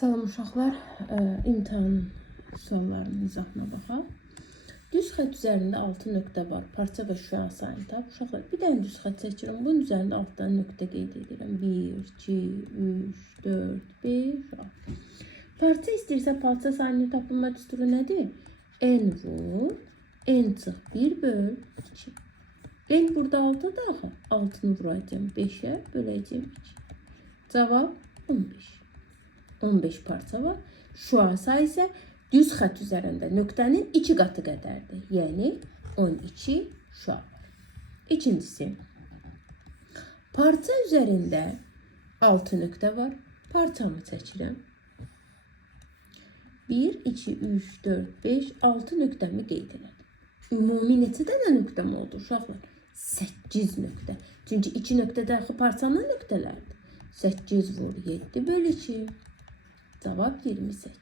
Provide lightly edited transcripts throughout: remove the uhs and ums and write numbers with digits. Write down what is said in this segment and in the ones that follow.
Salam uşaqlar, imtahan suallarının izahına baxaq. Düz xət üzərində 6 nöqtə var. Parça və şüa sayını tap. Uşaqlar, bir dənə düz xət çəkirəm. Bunun üzərində 6 dənə nöqtə qeyd edirəm. 1, 2, 3, 4, 5, 6. Parça istəyirsə, parça sayını tapılma düsturu nədir? N vur, N çıx 1 böl 2. N burada 6-dır axı. 6-nı vuracağım 5-ə, böləcəm 2. Cavab 15. 15 parça var. Şua sayı isə düz xət üzərində nöqtənin 2 qatı qədərdir. Yəni 12 şua var. İkincisi, parça üzərində 6 nöqtə var. Parçamı çəkirəm. 1, 2, 3, 4, 5, 6 nöqtəmi qeyd elədim. Ümumi neçə dənə nöqtəm oldu uşaqlar? 8 nöqtə. Çünki 2 nöqtə də axı parçanın nöqtələrdir. 8 vur 7 böl 2. Cavab 28.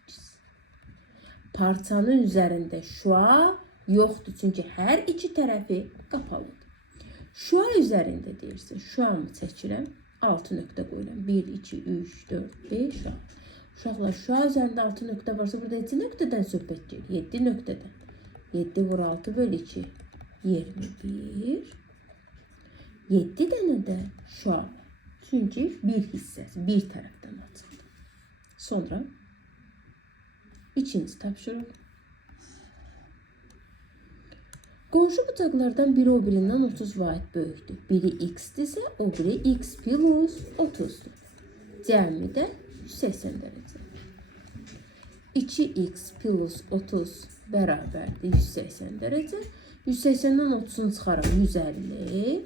Parçanın üzərində şua yoxdur. Çünki hər iki tərəfi qapalıdır. Şua üzərində deyirsə, şuamı çəkirəm. 6 nöqtə qoyuram. 1, 2, 3, 4, 5, 6. Uşaqlar, şua üzərində 6 nöqtə varsa, burada 2 nöqtədən söhbət gedir. 7 nöqtədən. 7 vur 6 böl 2. 21. 7 dənə də şua var. Çünki bir hissəsi, bir tərəfdən açıldı. Sonra ikinci tapşırıq. Qonşu bucaqlardan biri o birindən 30 vaid böyükdür. Biri x-dirsə, o biri x plus 30'dur. Cəmi də 180 dərəcə. 2x plus 30 bərabərdir 180 dərəcə. 180-dən 30'unu çıxaram 150.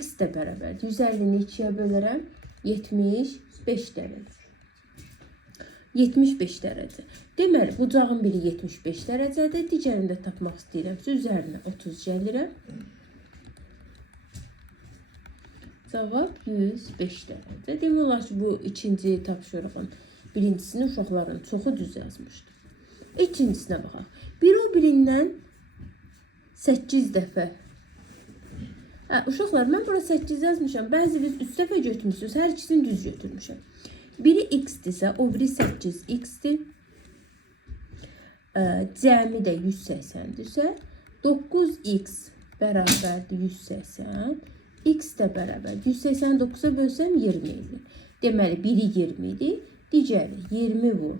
X də bərabərdir. 150-ni 2'yə bölərəm 75 dərəcə. 75 dərəcə. Deməli, bucağın biri 75 dərəcədir. Digərini də tapmaq istəyirəmsə, üzərinə 30 gəlirəm. Cavab 105 dərəcə. Demək olar ki, bu ikinci tapşırığın birincisini uşaqların çoxu düz yazmışdı. İkincisinə baxaq. Biri o birindən 8 dəfə. Uşaqlar, mən bura 8 yazmışam. Bəziniz 3 dəfə götürmüşsünüz. Hər ikisini düz götürmüşəm. Biri x-dirsə, o biri 8x-dir. Cəmi də 180-dirsə, 9x bərabərdir 180. X də bərabər. 189'a bölsəm 20 edir. Deməli, biri 20-dir. Digəri 20 vur.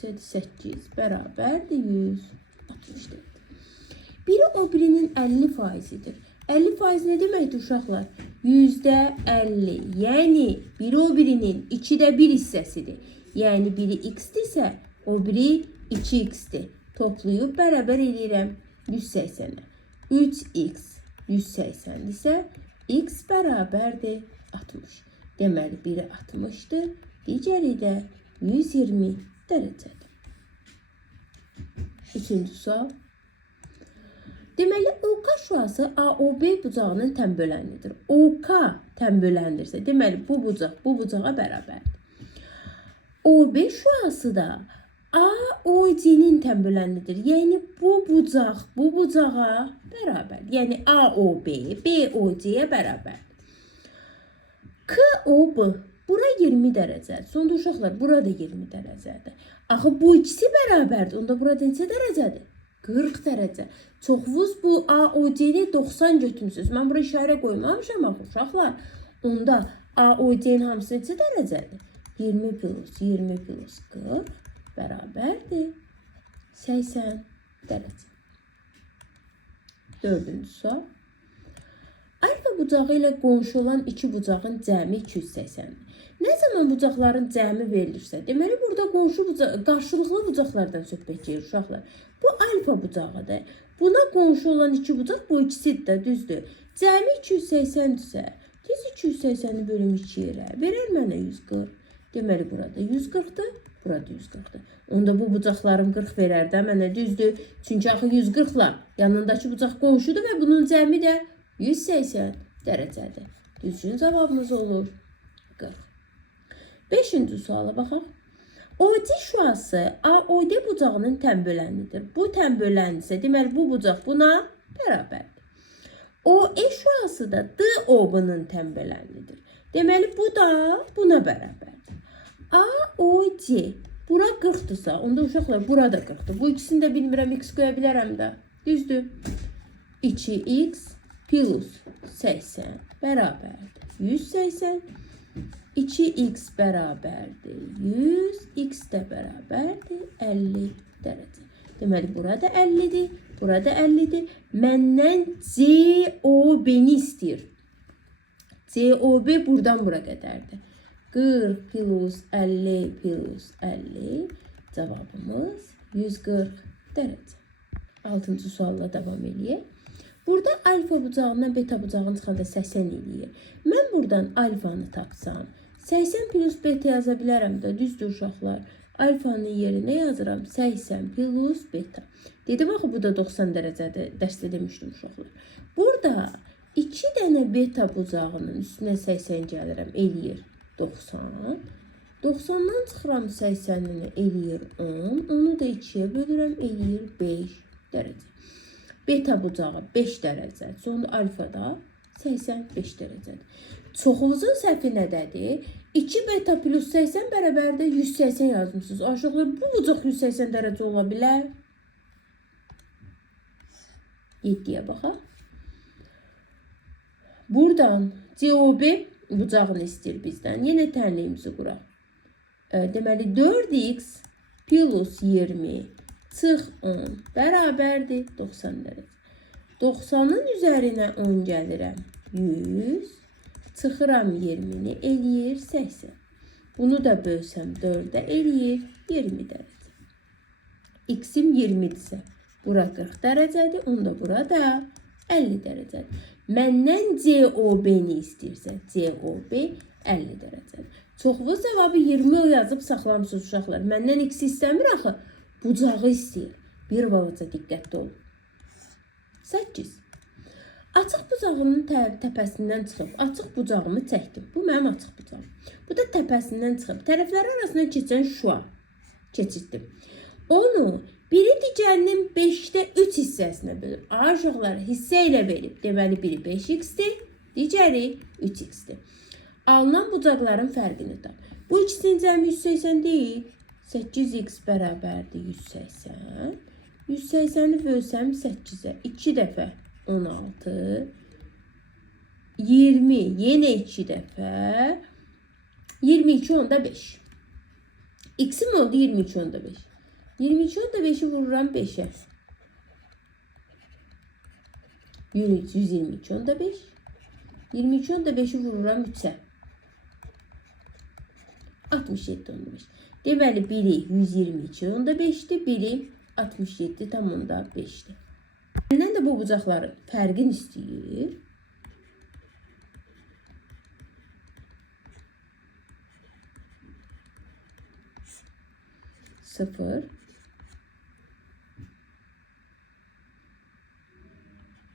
8 bərabərdir 160'dır. Biri o birinin 50%'dir. 50% ne deməkdir uşaqlar? %50. Yəni biri o birinin 2'də 1 hissəsidir. Yəni biri x-dirsə, o biri 2x-dir. Toplayıb bərabər edirəm 180'ə. 3x 180 isə x bərabərdir 60. Deməli biri 60'dır. Digəri də 120 dərəcədir. Üçüncü sual. Deməli, OK şuası AOB bucağının tənbölənlidir. OK tənböləndirsə, deməli, bu bucağa bərabərdir. OB şuası da AOC-nin tənbölənlidir. Yəni, bu bucağa bərabər. Yəni, AOB, BOC-yə bərabər. KOB, bura 20 dərəcədir. Sonda uşaqlar, burada 20 dərəcədir. Axı, bu ikisi bərabərdir. Onda burada neçə dərəcədir? 40 dərəcə. Çoxvuz bu AOC-ni 90 götürmüsünüz. Mən bura işarə qoymamışam axı uşaqlar. Onda AOC-nin hamısı neçə dərəcədir? 20 plus 40 bərabərdir 80 dərəcə. Dördüncü sual. Alfa bucağı ilə qonşu olan iki bucağın cəmi 280. Nə zaman bucaqların cəmi verilirsə, deməli burada qarşılıqlı bucaqlardan söhbət gedir uşaqlar. Bu alfa bucağıdır. Buna qonşu olan iki bucaq bu ikisidir də, düzdür. Cəmi 280-dirsə, düz 280'i bölüm 2 yerə verər mənə 140. Deməli burada 140'dır, burada 140'dır. Onda bu bucaqların 40 verər də mənə, düzdür. Çünki axı 140'la yanındakı bucaq qonşudur və bunun cəmi də 180 dərəcədir. Düzgün cavabımız olur 40. Beşinci suala baxaq. OD şuası AOD bucağının tənbölənlidir. Bu tənbölənlisə, deməli bu bucaq buna bərabərdir. OE şuası da DOB-nun tənbölənlidir. Deməli bu da buna bərabərdir. A, O, C. Bura 40'dırsa, onda uşaqlar burada 40'dır. Bu ikisini də bilmirəm, x qoya bilərəm də. Düzdür. 2x plus 80 bərabərdir 180. 2x bərabərdir 100, x də bərabərdir 50 dərəcə. Deməli, burada 50'dir, burada 50'dir. Məndən COB-ni istəyir. COB buradan bura qədərdir. 40 plus 50 plus 50 cavabımız 140 dərəcə. 6-cı sualla davam eləyək. Burada alfa bucağından beta bucağını çıxanda 80 eləyir. Mən buradan alfanı tapsam, 80 plus beta yaza bilərəm də, düzdür uşaqlar. Alfanın yerinə yazıram 80 plus beta. Dedim axı, bu da 90 dərəcədir, dərsdə demişdim uşaqlar. Burada 2 dənə beta bucağının üstünə 80 gəlirəm, eləyir 90. 90'dan çıxıram 80'ini eləyir 10. Onu da 2'yə bölürəm, eləyir 5 dərəcə. Beta bucağı 5 dərəcə. Sonra alfa da 85 dərəcədir. Çoxumuzun səhvi nədədir? 2 beta plus 80 bərabərdə 180 yazmışsınız. Aşıqlar, bu bucaq 180 dərəcə ola bilər. 7'yə baxaq. Buradan COB bucağını istəyir bizdən. Yenə tənliyimizi quraq. Deməli, 4x plus 20 çıx 10 bərabərdir 90 dərəcə. 90'ın üzərinə 10 gəlirəm 100. Çıxıram 20'ni eləyir 80. Bunu da bölsəm 4'ə eləyir 20 dərəcə. X'im 20'dirsə, bura 40 dərəcədir. Onda burada 50 dərəcədir. Məndən COB-ni istəyirsə, COB 50 dərəcədir. Çoxlu cavabı 20 o yazıb saxlamışsınız uşaqlar. Məndən x istəmir axı, bucağı istəyir. Bir balaca diqqətli olun. 8. Açıq bucağının təpəsindən çıxıb, açıq bucağımı çəkdim. Bu mənim açıq bucağım. Bu da təpəsindən çıxıb, tərəfləri arasından keçən şua keçirdim. Onu biri digərinin 5'də 3 hissəsinə bölür. Uşaqlar, hissə ilə verib. Deməli, biri 5x-dir, digəri 3x-dir. Alınan bucaqların fərqini tap. Bu ikisinin cəmi 180 deyil. 8x bərabərdir 180. 180'i bölsəm 8'ə. 2 dəfə 16. 20. Yenə 2 dəfə. 22 onda 5. X'im oldu 22 onda 5. 22 onda 5'i vururam 5'ə. 122 onda 5. 22 onda 5'i vururam 3'ə. 67 onda 5. Deməli, biri 122 onda 5'dir, biri 67 tam onda 5'dir. Məndən də bu bucaqların fərqini istəyir. Sıfır.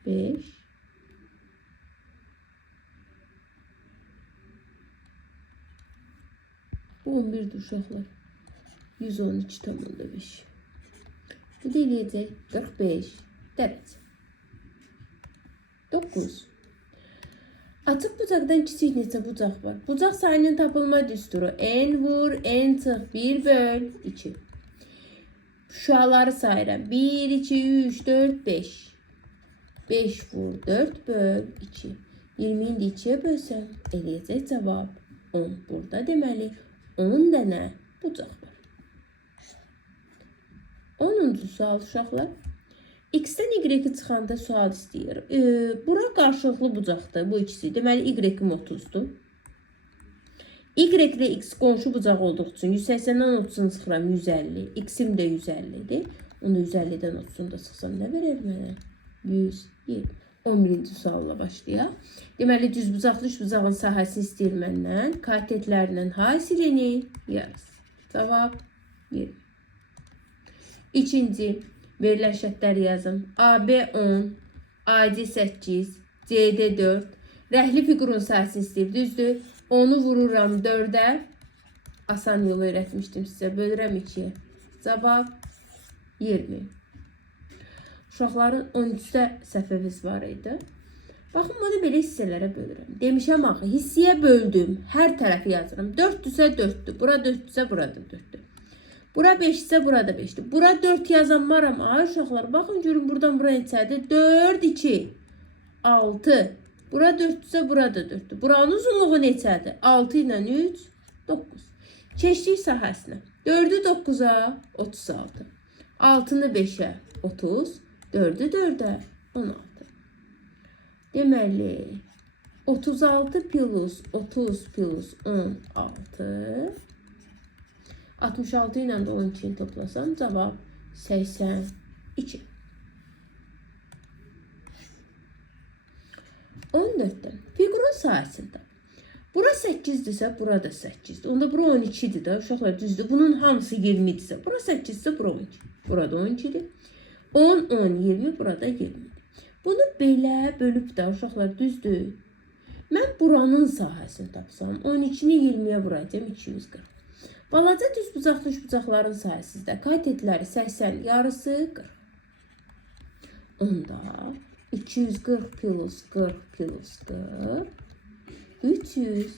5. Bu 11 uşaqlar. 112 tam onda 5. Bu da eləyəcək 45 dərəcə. 9. Açıq bucaqdan kiçik neçə bucaq var? Bucaq sayının tapılma düsturu. N vur, N çıx, 1 böl 2. Şuaları sayıram. 1, 2, 3, 4, 5. 5 vur, 4 böl 2. 20'ni də 2'yə bölsəm, eləyəcək cavab 10. Burada deməli 10 dənə bucaq var. 10-cu sual uşaqlar. X-dən Y-i çıxanda sual istəyir. Bura qarşılıqlı bucaqdır bu ikisi. Deməli, Y-im 30'dur. Y ilə X qonşu bucaq olduğu üçün 180'dan 30'unu çıxıram 150. X-im də 150'dir. Onu 150'dən 30'unu da çıxsam nə verir mənə? 120. 11-ci sualla başlayaq. Deməli, düzbucaqlı üçbucağın sahəsini istəyir məndən. Katetlərinin hasilini yaz. Cavab 20. İkinci, verilən şərtləri yazım. AB 10, AC 8, CD 4. Rəhli fiqurun sahəsini istəyir, düzdür. Onu vururam 4'ə. Asan yolu öyrətmişdim sizə. Bölürəm 2'yə. Cavab 20. Uşaqların 13'də səhvimiz var idi. Baxın, bunu belə hissələrə bölürəm. Demişəm axı, hissəyə böldüm. Hər tərəfi yazıram. 4-dürsə 4-dür. Bura 4-dürsə burada 4-dür. Bura 5-dirsə burada 5-dir. Bura 4 yazanmaram. Ay uşaqlar, baxın görün buradan bura neçədir? 4, 2, 6. Bura 4-dürsə burada 4-dür. Buranın uzunluğu neçədir? 6 ilə 3, 9. Keçdik sahəsinə. 4-ü 9-a 36. 6-nı 5-ə 30. 4-ü 4-ə 16. Deməli, 36 plus 30 plus 16. 66 ilə də 12-ni toplasam cavab 82. 14-dən fiqurun sahəsini tap. Bura 8-dirsə, bura da 8-dir. Onda bura 12-dir də, uşaqlar düzdür. Bunun hamısı 20-dirsə, bura 8-dirsə, bura 12. Burada 12-dir. 10, 10, 20, burada 20-dir. Bunu belə bölüb də, uşaqlar düzdür. Mən buranın sahəsini tapsam, 12-ni 20-yə vuracam, 240. Balaca düz bucaqlı üç bucaqların sahəsində katetləri 80, yarısı 40. Onda 240 plus 40 plus 40, 320.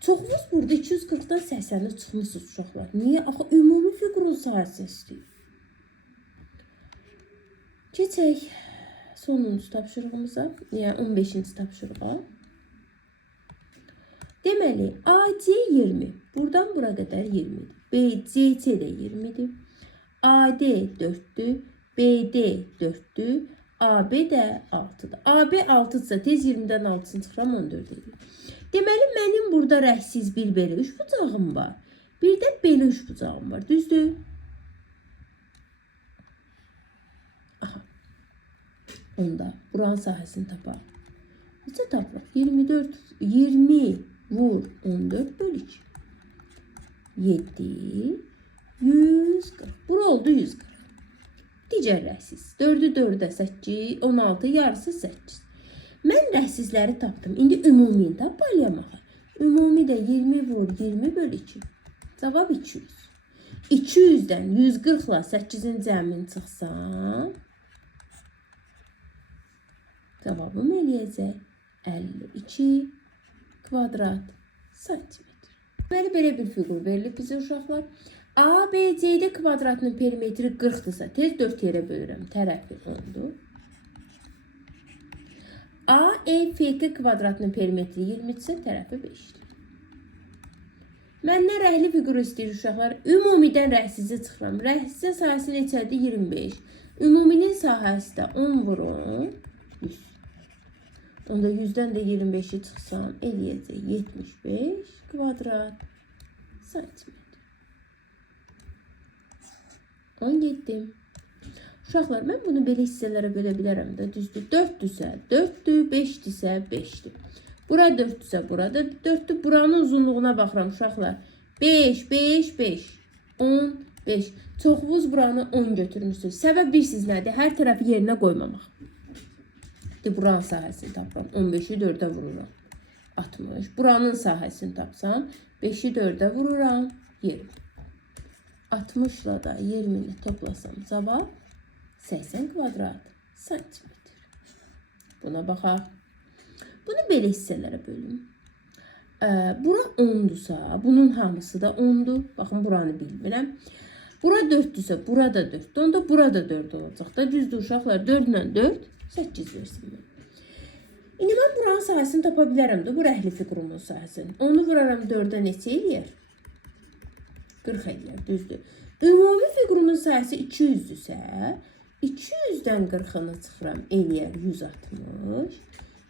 Çoxumuz burada 240-dan 80-ə çıxmışsınız uşaqlar. Niyə? Axı, ümumi fiqurun sahəsini istəyir. Keçək sonuncu tapşırığımıza, yəni 15-ci tapşırığa. Deməli, AC 20. Buradan bura qədər 20-dir. BCC də 20-dir. AD 4-dür. BD 4-dür. AB də 6-dır. AB 6-dırsa tez 20-dən 6-sını çıxıram 14 edir. Deməli, mənim burada rəhsiz bir belə 3 bucağım var. Bir də belə 3 bucağım var. Düzdür? Aha. Onda buranın sahəsini tapaq. Necə tapaq? 20 vur 14 böl 2. 7, 140. Bura oldu 140. Digər rəhsiz. 4-ü 4-ə 8, 16, yarısı 8. Mən rəhsizləri tapdım. İndi ümumini tapmalıyam axı. Ümumi də 20 vur 20 böl 2. Cavab 200. 200-dən 140-la 8-in cəmini çıxsam, cavabım eləyəcək 52 kvadrat santimetr. Deməli, belə bir fiqur verilib bizə uşaqlar. ABCD kvadratının perimetri 40-dırsa, tez 4 yerə bölürəm. Tərəfi 10-dur. AEFK kvadratının perimetri 20-dirsə, tərəfi 5-dir. Məndən rəhli fiquru istəyir uşaqlar. Ümumidən rəhsizi çıxıram. Rəhsizin sahəsi neçədir? 25. Ümuminin sahəsi də 10 vur 10, 100. Onda 100-dən də 25-i çıxsam, eləyəcək 75 kvadrat santimetr. 17. Uşaqlar, mən bunu belə hissələrə bölə bilərəm də, düzdür. 4-dürsə 4-dür, 5-dirsə 5-dir. Bura 4-dürsə burada 4-dür. Buranın uzunluğuna baxıram uşaqlar. 5, 5, 5, 10, 5. Çoxunuz buranı 10 götürmüşsünüz. Səbəb bilirsiniz nədir? Hər tərəfi yerinə qoymamaq. Buranın sahəsini tapıram. 15-i 4-ə vururam. 60. Buranın sahəsini tapsam, 5-i 4-ə vururam. 20. 60-la da 20-ni toplasam, cavab 80 kvadrat santimetr. Buna baxaq. Bunu belə hissələrə bölüm. Bura 10-dursa, bunun hamısı da 10-dur. Baxın, buranı bilmirəm. Bura 4-dürsə, burada 4-dür. Onda burada 4 olacaq da. Düzdür uşaqlar, 4 ilə 4, 8 versin. İndi mən buranın sahəsini tapa bilərəm də, bu rəhli fiqurumun sahəsini. Onu vuraram 4-ə neçə eləyər? 40 eləyər, düzdür. Ümumi fiqurumun sahəsi 200-dürsə, 200-dən 40-ını çıxıram, eləyər 160.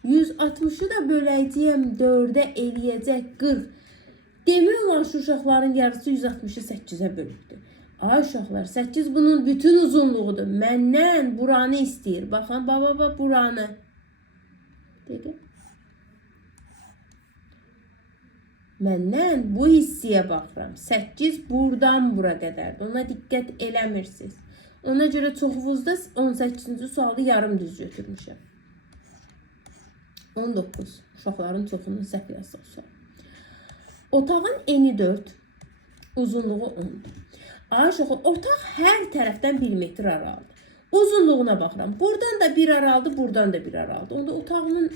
160-ı da böləcəyəm 4-ə eləyəcək 40. Demək olan şu uşaqların yarısı 160-ı 8-ə bölübdür. Ay uşaqlar, 8 bunun bütün uzunluğudur. Məndən buranı istəyir. Baxın, baba, buranı. Dedi. Məndən bu hissəyə baxıram. 8 buradan bura qədərdir. Ona diqqət eləmirsiniz. Ona görə çoxunuzda 18-ci sualı yarım düz götürmüşəm. 19. Uşaqların çoxunun səhv yazdığı. Otağın eni 4, uzunluğu 10. Ay uşaqlar, otaq hər tərəfdən 1 metr aralıdır. Uzunluğuna baxıram. Buradan da bir aralıdır, buradan da bir aralıdır. Onda otağımın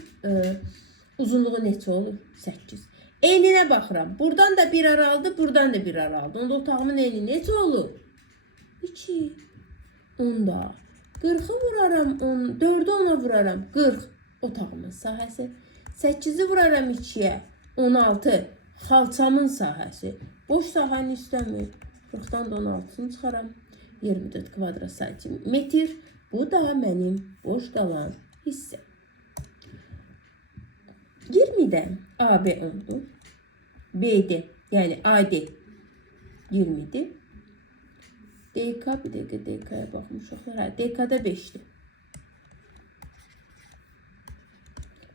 uzunluğu neçə olur? 8. Eninə baxıram. Buradan da bir aralıdır, buradan da bir aralıdır. Onda otağımın eni neçə olur? 2. Onda 40'ı vuraram, 4'ü ona vuraram. 40 otağımın sahəsi. 8'i vuraram 2'yə. 16 xalçamın sahəsi. Boş sahəni istəmir. 40'dan da 16'sını çıxaram. 24 kvadrat santimetr. Bu da mənim boş qalan hissə. 20'də AB 10'dur. BD yəni AD 20'dir. DK bir dəqiqə DK'ya baxmışıq. Hə, DK'da 5'dir.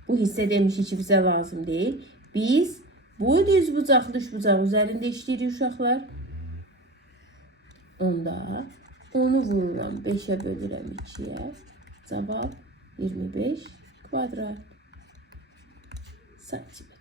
Bu hissə demişik ki, bizə lazım deyil. Biz bu düz bucaq, düz bucaq üzərində işləyirik uşaqlar. Onda onu vururam 5'ə bölürəm 2'yə. Cavab 25 kvadrat santimetr.